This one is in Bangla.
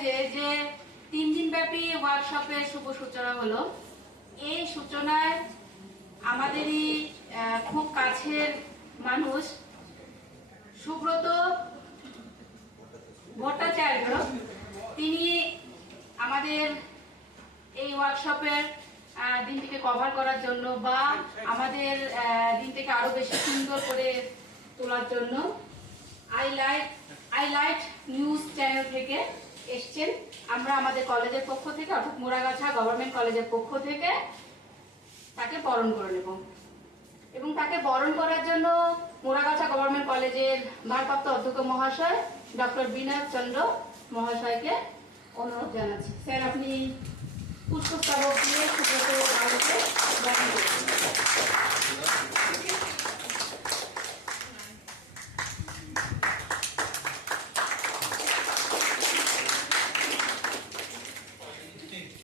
আমাদের যে তিন দিন ব্যাপী ওয়ার্কশপের শুভ সূচনা হলো। এই সূচনায় আমাদেরই খুব কাছের মানুষ সুব্রত ভট্টাচার্য। তিনি আমাদের এই ওয়ার্কশপের দিনটিকে কভার করার জন্য বা আমাদের দিনটিকে আরও বেশি সুন্দর করে তোলার জন্য। Eye Light Eye Light news channel থেকে এসছেন আমরা আমাদের কলেজের পক্ষ থেকে, অর্থাৎ মোরাগাছা গভর্নমেন্ট কলেজের পক্ষ থেকে তাকে বরণ করে নেব এবং তাকে বরণ করার জন্য মোরাগাছা গভর্নমেন্ট কলেজের ভারপ্রাপ্ত অধ্যক্ষ মহাশয় ডক্টর বিনয় চন্দ্র মহাশয়কে অনুরোধ জানাচ্ছি স্যার, আপনি পুষ্পস্তবক দিয়ে সুব্রত।